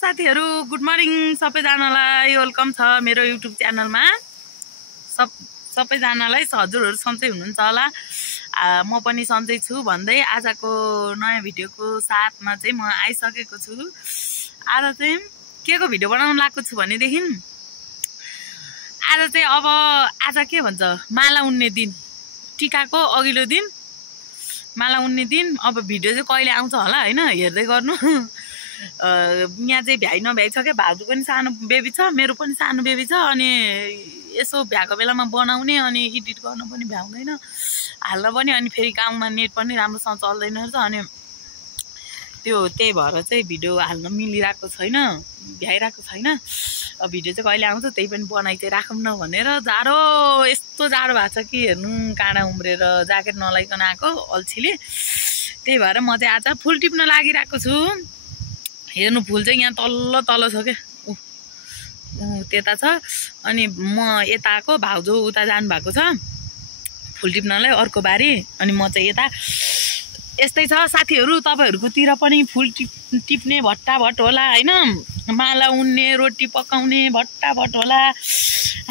साथीहरु good morning सबैजनालाई welcome छ मेरो युट्युब च्यानलमा सबैजनालाई हजुरहरु सन्चै हुनुहुन्छ होला म पनि सन्चै छु भन्दै आजको नयाँ भिडियोको साथमा चाहिँ म आइसकेको छु। आज चाहिँ केको भिडियो बनाउन लाग्को छु भने देखिन आज चाहिँ अब आज के भन्छ माला उन्ने दिन टिकाको अघिल्लो दिन माला उन्ने दिन। अब भिडियो चाहिँ कहिले आउँछ होला हैन हेर्दै गर्नु। यहाँ चाहिँ भ्याइ नभ्याइ छ के भाउजू पनि सानो बेबी छ मेरो पनि सानो बेबी छ अनि यसो भ्याएको बेलामा बनाउने अनि एडिट गर्न पनि भ्याउँदैन हाल्न पनि अनि फेरि गाउँमा नेट पनि राम्रोसँग चल्दैन रहेछ अनि त्यही भएर चाहिँ भिडियो हाल्न मिलिरहेको छैन भ्याइरहेको छैन। अब भिडियो चाहिँ कहिले आउँछ त्यही पनि बनाइ चाहिँ राखौँ न भनेर जाडो यस्तो जाडो भएको छ कि हेर्नु काँडा उम्रेर ज्याकेट नलाइकन आएको अल्छीले। त्यही भएर म चाहिँ आज फुल टिप्न लागिरहेको छु। हेर्नु फुल चाहिँ यहाँ तल्लो छ के त्यता छ अनि म यता आएको भाउजू उता जानु भएको छ फुल टिप्नलाई अर्को बारी अनि म चाहिँ यता। यस्तै छ साथीहरु तपाईहरुकोतिर पनि फुल टिप्ने भट्टाभट होला हैन माला उन्ने रोटी पकाउने भट्टाभट होला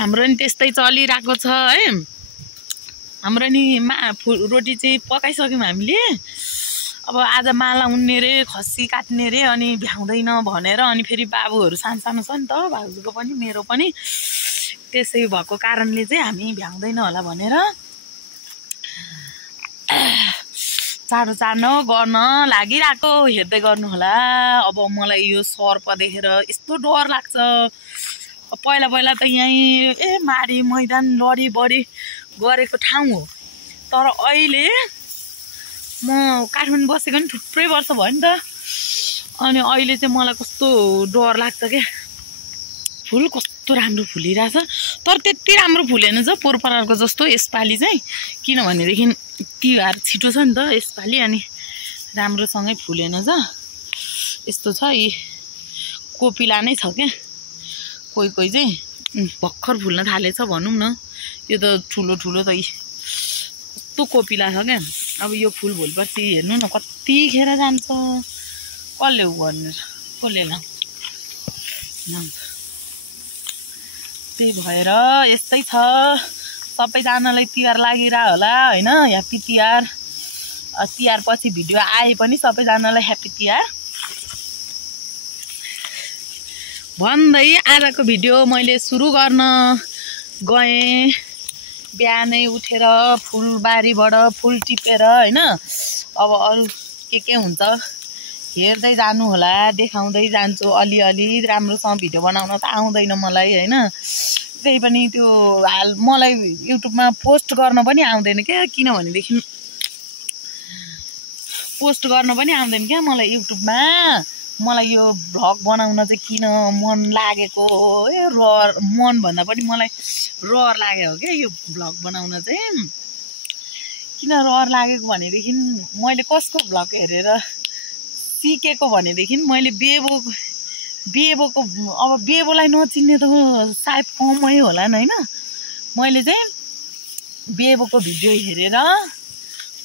हाम्रो नि त्यस्तै चलिरहेको छ है। हाम्रो नि रोटी चाहिँ पकाइसक्यौं हामीले अब आज माला उन्ने रे खसी काट्ने रे अनि भ्याउँदैन भनेर अनि फेरि बाबुहरु सानो छ नि त भाउजूको पनि मेरो पनि त्यसै भएको कारणले चाहिँ हामी भ्याउँदैन होला भनेर चाँडो चाँडो गर्न लागिरहेको हेर्दै गर्नु होला। अब मलाई यो सर्प देखेर यस्तो डर लाग्छ। पहिला त यही माडी मैदान लडी बडी गरेको ठाउँ हो तर अहिले म काठमाडौँ बसेको नि थुप्रै वर्ष भयो नि त अनि अहिले चाहिँ मलाई कस्तो डर लाग्छ के। फुल कस्तो राम्रो फुलिरहेछ तर त्यति राम्रो फुलेन छ पोहोरपारको जस्तो यसपालि चाहिँ किनभनेदेखि तिहार छिटो छ नि त यसपालि अनि राम्रोसँगै फुलेन छ। यस्तो छ यी कोपिला नै छ के कोही चाहिँ भर्खर फुल्न थालेछ भनौँ न। यो त ठुलो त कस्तो कोपिला छ क्या। अब यो फुल भोलिपर्सि हेर्नु न कतिखेर जान्छ कसले भनेर कसले ल त्यही भएर यस्तै छ सबैजनालाई तिहार लागिरह होला हैन ह्याप्पी तिहार। तिहार पछि भिडियो आए पनि सबैजनालाई ह्याप्पी तिहार भन्दै आजको भिडियो मैले सुरु गर्न गएँ। बिहानै उठेर फुलबारीबाट फुल टिपेर हैन अब अरु के हुन्छ हेर्दै जानु होला देखाउँदै जान्छु अलिअलि। राम्रोसँग भिडियो बनाउन त आउँदैन मलाई हैन त्यही पनि त्यो मलाई युट्युबमा पोस्ट गर्न पनि आउँदैन क्या किनभनेदेखि पोस्ट गर्न पनि आउँदैन क्या मलाई युट्युबमा। मलाई यो भ्लग बनाउन चाहिँ किन मन लागेको मन भन्दा पनि मलाई रहर लाग्यो हो क्या यो भ्लग बनाउन चाहिँ। किन रहर लागेको भनेदेखि मैले कसको भ्लग हेरेर सिकेको भनेदेखि मैले बेबोको अब बेबोलाई नचिन्ने त सायद कमै होला नि हैन। मैले चाहिँ बेबोको भिडियो हेरेर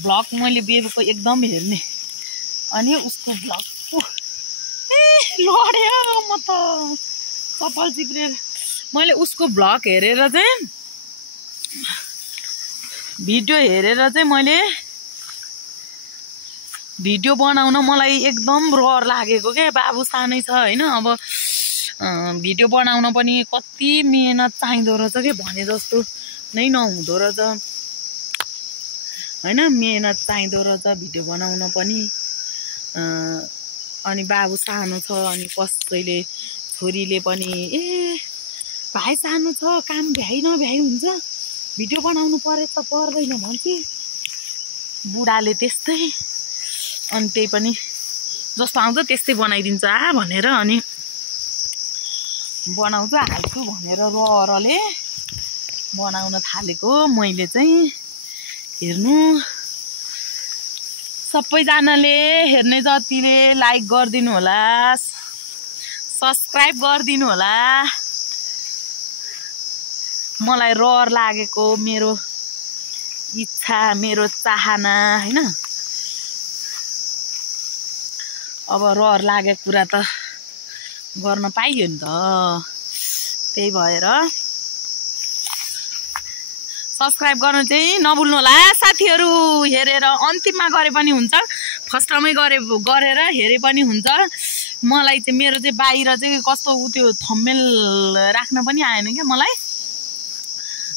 भ्लग मैले बेबोको एकदम हेर्ने अनि उसको भ्लग लड्यो म त कपाल चिप्रेर मैले उसको भ्लग हेरेर चाहिँ भिडियो हेरेर चाहिँ मैले भिडियो बनाउन मलाई एकदम रहर लागेको क्या। बाबु सानै छ हैन अब भिडियो बनाउन पनि कति मेहनत चाहिँदो रहेछ के भने जस्तो नै नहुँदो रहेछ हैन मेहनत चाहिँदो रहेछ भिडियो बनाउन पनि। अनि बाबु सानो छ अनि कसैले छोरीले पनि भाइ सानो छ काम भ्याइ नभ्याइ हुन्छ भिडियो बनाउनु परेछ पर्दैन भन्छ बुढाले त्यस्तै अनि त्यही पनि जस्तो आउँछ त्यस्तै बनाइदिन्छ भनेर अनि बनाउँछ हाल्छु भनेर रहरले बनाउन थालेको मैले चाहिँ। हेर्नु सबैजनाले हेर्ने जतिले लाइक गरिदिनु होला सब्स्क्राइब गरिदिनु होला। मलाई रहर लागेको मेरो इच्छा मेरो चाहना हैन अब रहर लागेको कुरा त गर्न पाइयो नि त त्यही भएर सब्स्क्राइब गर्नु चाहिँ नभुल्नु होला साथीहरू हेरेर अन्तिममा गरे पनि हुन्छ फर्स्टमै गरेर हेरे पनि हुन्छ मलाई चाहिँ मेरो चाहिँ बाहिर चाहिँ कस्तो उ त्यो थम्बनेल राख्न पनि आएन क्या मलाई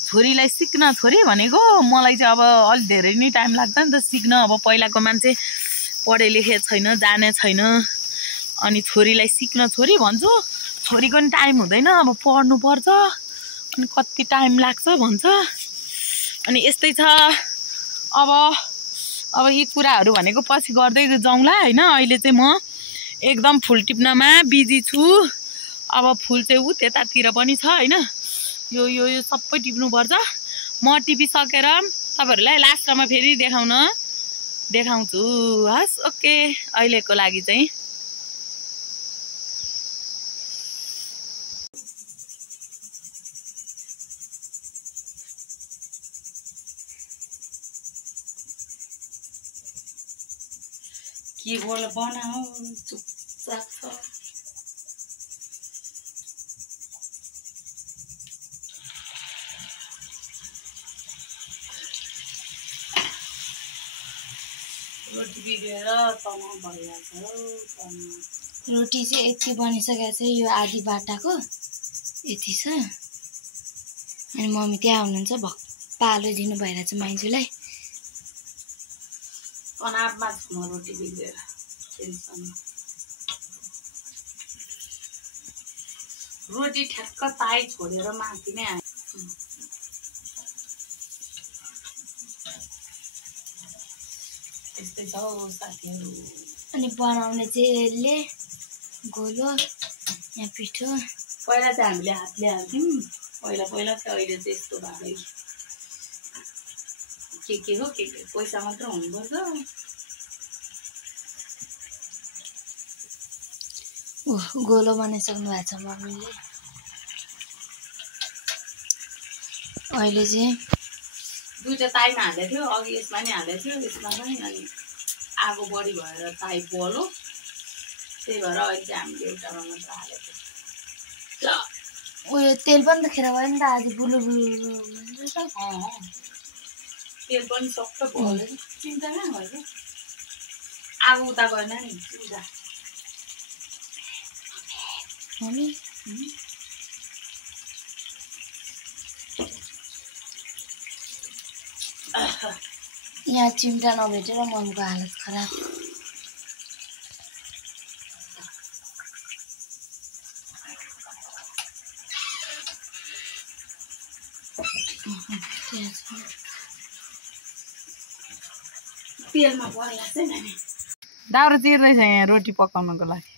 छोरीलाई सिक्न छोरी भनेको मलाई चाहिँ अब अलि धेरै नै टाइम लाग्छ नि त सिक्न अब पहिलाको मान्छे पढे लेखे छैन जाने छैन अनि छोरीलाई सिक्न छोरी भन्छु छोरीको नि टाइम हुँदैन अब पढ्नु पर्छ अनि कति टाइम लाग्छ भन्छ अनि यस्तै छ अब यी कुराहरू भनेको पछि गर्दै जाउँला हैन अहिले चाहिँ म एकदम फुल टिप्नमा बिजी छु अब फुल चाहिँ उ त्यतातिर पनि छ हैन यो यो यो सबै टिप्नु पर्छ म टिपिसकेर तपाईहरुलाई लास्टमा फेरि देखाउँछु हस् ओके अहिलेको लागि चाहिँ के बोल बनाऊ चुपचाप छ रोटी बिगेर तनाउ भइरहेको छ रोटी चाहिँ यति बनिसकेको छ यो आधी बाटाको यति छ अनि मम्मी त्यहाँ हुनुहुन्छ पालो दिनु भइरहेछ मान्छेलाई तनावमा छु म रोटी बिगेर टेन्सन रोटी ठ्याक्क ताई छोडेर माथि नै आयो यस्तै छ साथीहरू अनि बनाउने चाहिँ यसले गोलो यहाँ पिठो पहिला चाहिँ हामीले हातले हाल्थ्यौँ पहिला चाहिँ अहिले चाहिँ यस्तो भाँडै के हो के पैसा मात्र हुनुपर्छ गोलो बनाइसक्नु भएको छ मम्मीले अहिले चाहिँ दुईटा ताईमा हालेको थियो अघि यसमा नि हालेको थियो यसमा पनि अनि आगो बढी भएर ताई बल्यो त्यही भएर अहिले चाहिँ हामीले एउटामा मात्र हालेको उयो तेल पनि त खेर भयो नि त आज बुलु तेल पनि सबै बल्यो चिन्ता कहाँ भयो आगो उता गरेन नि उता मम्मी यहाँ चिम्टा नभेटेर मम्मीको हालत खराब तेलमा बल्ला चाहिँ नानी दाउरा चिर्दैछ यहाँ रोटी पकाउनको लागि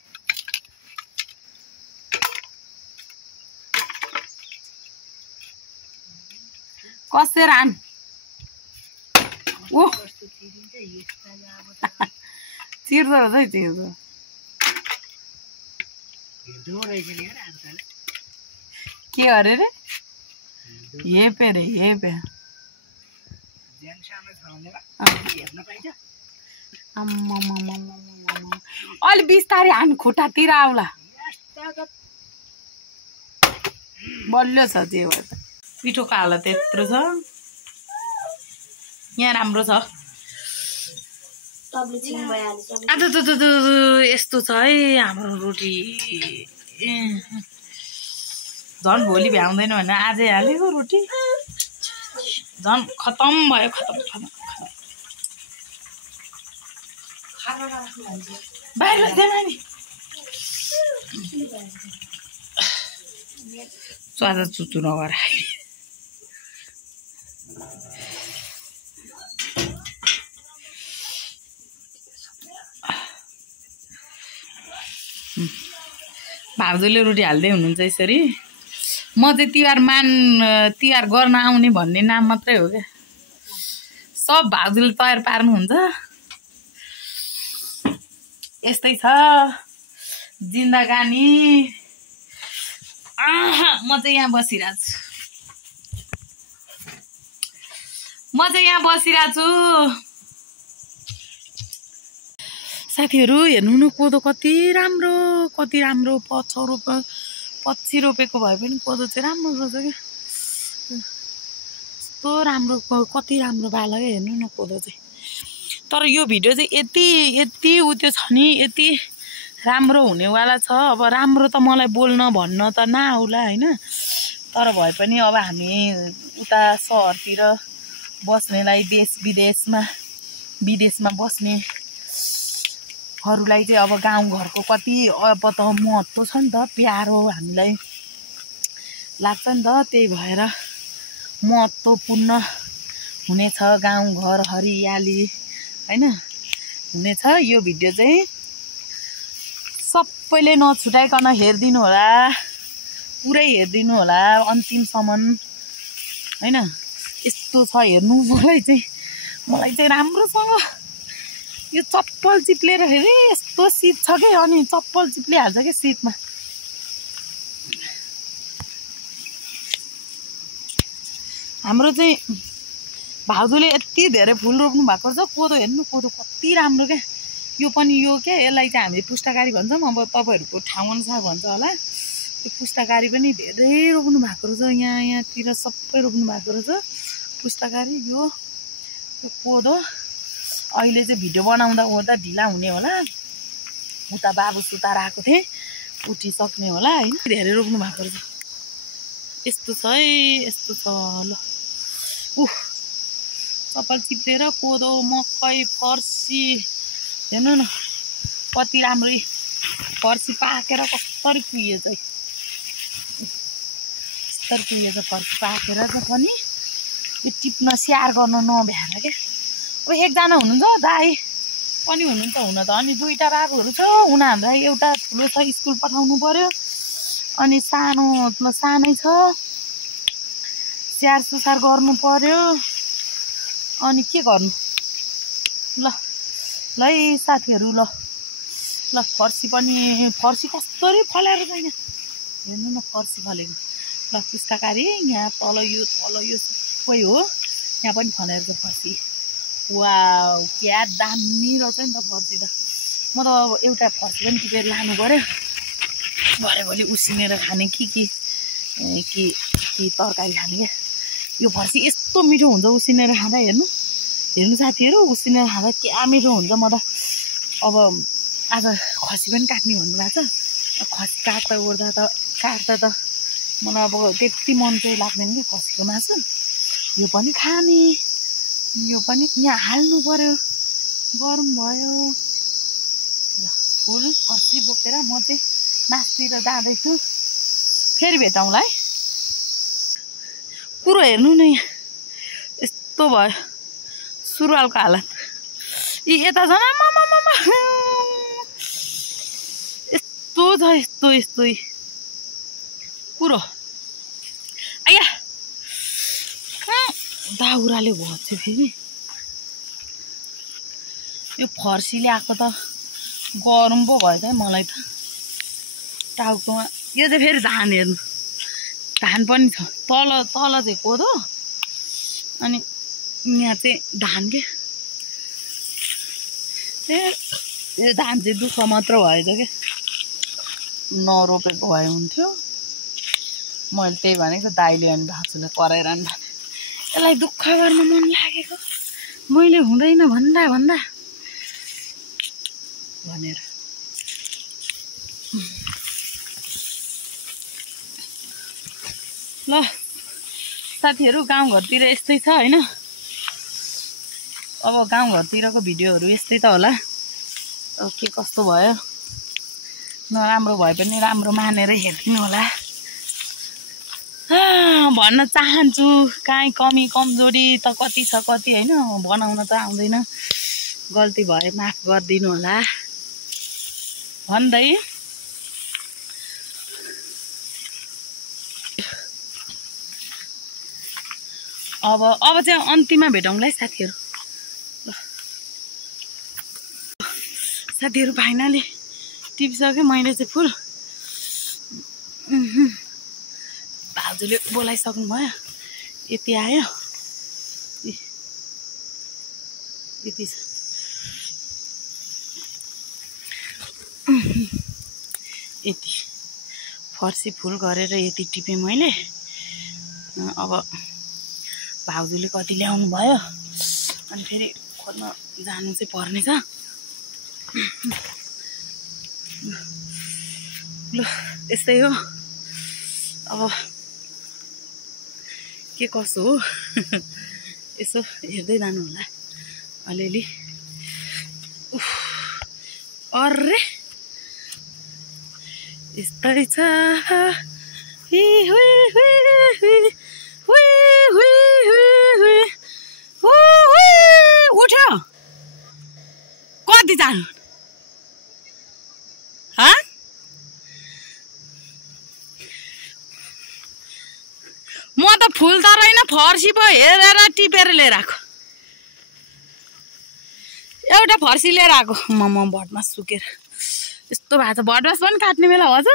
कसेर आन ओ चिर्दो रहेछ है चिर्दो के अरे रे हेपे रे हेपे अलि बिस्तारै हान खुट्टातिर आउला बलियो छ जे भए पिठोको हालत यत्रो छ यहाँ राम्रो छ यस्तो छ है हाम्रो रोटी झन् भोलि भ्याउँदैन भने आजै हालेको रोटी झन् खतम भयो खतम बाहिर नि च्वाजा चुचु नगर भाउजूले रोटी हाल्दै हुनुहुन्छ यसरी म चाहिँ तिहार गर्न आउने भन्ने नाम मात्रै हो क्या सब भाउजूले तयार पार्नुहुन्छ यस्तै छ जिन्दगानी म चाहिँ यहाँ बसिरहेको छु साथीहरू हेर्नु न कोदो कति राम्रो 25 रोपेको भए पनि कोदो चाहिँ राम्रो रहेछ क्या कस्तो राम्रो कति राम्रो बाला हेर्नु न कोदो चाहिँ तर यो भिडियो चाहिँ यति उत्यो छ नि यति राम्रो हुनेवाला छ अब राम्रो त मलाई बोल्न भन्न त नआउला हैन तर भए पनि अब हामी उता सहरतिर बस्नेलाई देश विदेशमा बस्नेहरूलाई चाहिँ अब गाउँघरको कति अब त महत्त्व छ नि त प्यारो हामीलाई लाग्छ नि त त्यही भएर महत्त्वपूर्ण हुनेछ गाउँघर हरियाली हैन हुनेछ यो भिडियो चाहिँ सबैले नछुटाइकन हेर्दिनु होला पुरै हेर्दिनु होला अन्तिमसम्म हैन यस्तो छ हेर्नु मलाई चाहिँ राम्रोसँग यो चप्पल चिप्लेर हेरे यस्तो शीत छ के अनि चप्पल चिप्लिहाल्छ के शीतमा हाम्रो चाहिँ भाउजूले यति धेरै फुल रोप्नु भएको छ कोदो हेर्नु कोदो कति राम्रो क्या यो पनि यो क्या यसलाई चाहिँ हामीले पुष्टकारी भन्छौँ अब तपाईहरुको ठाउँ अनुसार भन्छ होला यो पुष्टकारी पनि धेरै रोप्नु भएको रहेछ यहाँतिर सबै रोप्नु भएको रहेछ पुष्टकारी यो कोदो अहिले चाहिँ भिडियो बनाउँदा ओर्दा ढिला हुने होला उता बाबु सुतार आएको थिए उठिसक्ने होला हैन धेरै रोप्नु भएको रहेछ यस्तो छ है यस्तो छ ल चप्पल चिप्लेर कोदो मकै फर्सी हेर्नु न कति राम्रै फर्सी पाकेर कसरी कुहिएछ फर्सी पाकेर चाहिँ पनि यो टिप्न स्याहार गर्न नभ्याएर क्या अब एकजना हुनुहुन्छ दाइ पनि हुनुहुन्छ हुन त अनि दुईटा बाबुहरू छ उनीहरूलाई एउटा ठुलो छ स्कुल पठाउनु पर्यो अनि सानै छ स्याहार सुसार गर्नु पर्यो अनि के गर्नु ल है साथीहरू ल फर्सी कसरी फलेर छैन हेर्नु न फर्सी फलेको ल पुष्टकारी यहाँ तल यो सबै हो यहाँ पनि फलेर छ फर्सी वाउ क्या दामी रहेछ नि त फर्सी त म त अब एउटा फर्सी पनि टिपेर लानु पर्यो भरे भोलि उसिनेर खाने कि तरकारी खाने क्या यो फर्सी यस्तो मिठो हुन्छ उसिनेर खाँदा हेर्नु साथीहरू उसिनेर खाँदा क्या मिठो हुन्छ म त अब आज खसी पनि काट्ने भन्नुभएको छ खसी काट्दा त मलाई अब त्यति मन चाहिँ लाग्दैन कि खसीको मासु यो पनि खाने यो पनि यहाँ हाल्नु पर्यो गरम भयो फुल खसी बोकेर म चाहिँ मासतिर जाँदैछु फेरि भेटौँला है कुरो हेर्नु न यहाँ यस्तो भयो सुरुवालको हालत यी यता झन् यस्तो कुरो आया दाउराले भन्छ फेरि यो फर्सीले आएको त गरम पो भयो त मलाई त टाउकोमा यो चाहिँ फेरि धान हेर्नु धान पनि छ तल चाहिँ कोदो अनि यहाँ चाहिँ धान के यो धान चाहिँ दुःख मात्र भएछ के नरोपेको भए हुन्थ्यो मैले त्यही भनेको दाइले अनि भाउजूले कराइरहनु यसलाई दुःख गर्न मन लागेको मैले हुँदैन भन्दा भनेर ल साथीहरू गाउँघरतिर यस्तै छ हैन अब गाउँघरतिरको भिडियोहरू यस्तै त होला अब के कस्तो भयो नराम्रो भए पनि राम्रो मानेर हेर्दिनु होला भन्न चाहन्छु काहीँ कमी कमजोरी त कति छ कति हैन बनाउन त आउँदैन गल्ती भए माफ गरिदिनु होला भन्दै अब चाहिँ अन्तिममा भेटौँला है साथीहरू ल साथीहरू फाइनली टिपिसकेँ मैले चाहिँ फुल भाउजूले बोलाइसक्नु भयो यति आयो यति छ यति फर्सी फुल गरेर यति टिपेँ मैले। अब भाउजूले कति ल्याउनु भयो अनि फेरि खोज्न जानु चाहिँ पर्नेछ। ल यस्तै हो, अब के कसो हो यसो हेर्दै जानु होला अलिअलि। अरे यस्तै छ। उठ्यो कति जानु म त फुल त रहेन फर्सी पो हेरेर टिपेर लिएर आएको। एउटा फर्सी लिएर आएको म भटमास सुकेर यस्तो भएको छ। भटमास पनि काट्ने बेला हो त।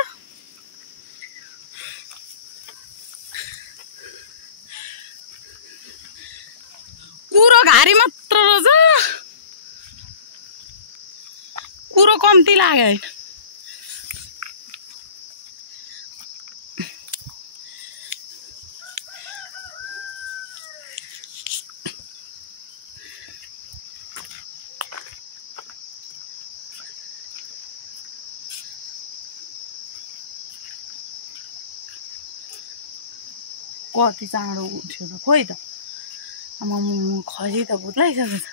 कुरो घारी मात्र रहेछ, कुरो कम्ती लाग्यो होइन। कति चाँडो उठ्यो त खोइ त। म खसी त भुत्लाइसकेको छ।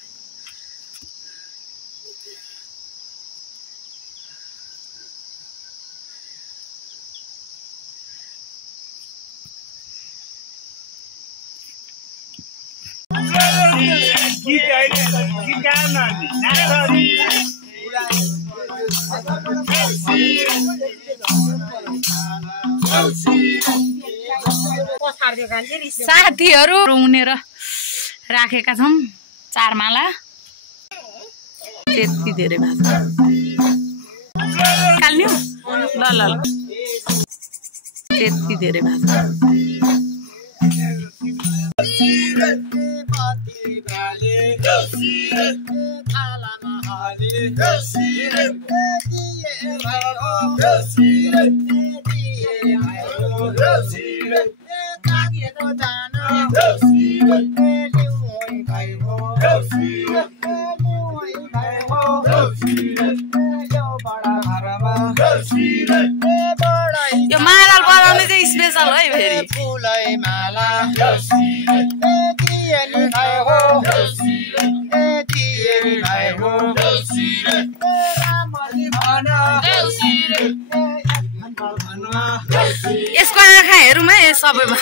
साथीहरू उनेर राखेका छौँ 4 माला। त्यति धेरै भएको काल्नु ल ल ल त्यति धेरै भएको यो माला बनाउने चाहिँ स्पेशल है फेरि। यसको आँखा हेरौँ है सबैमा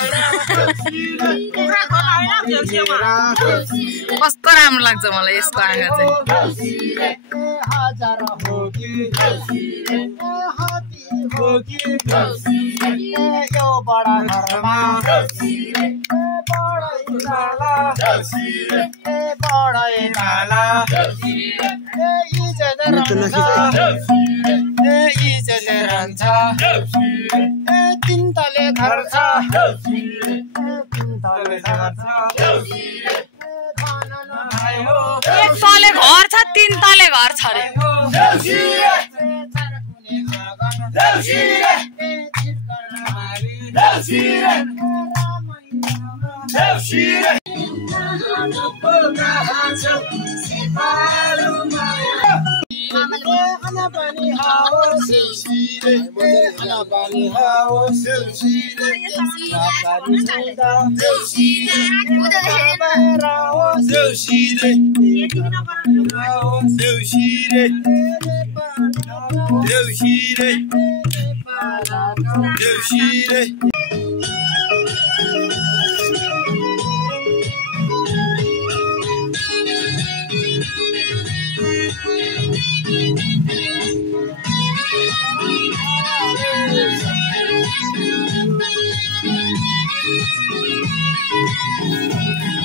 कस्तो राम्रो लाग्छ मलाई यसको आँखा चाहिँ। तिनतले घर छ एक तले घर छ 3 तले घर छ रे।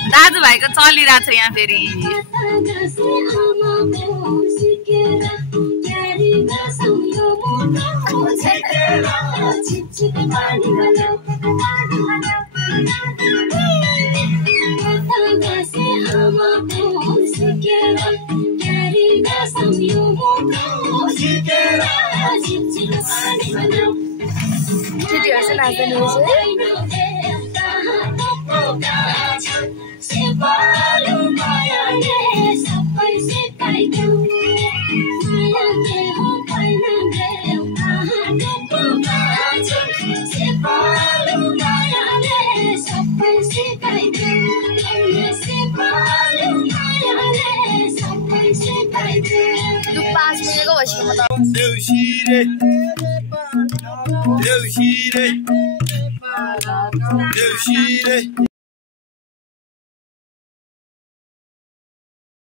दाजुभाइको चलिरहेको छ यहाँ फेरि। केटीहरू चाहिँ नाच्दैन रहेछ लु 5 मिनेटको भइसक्यो म त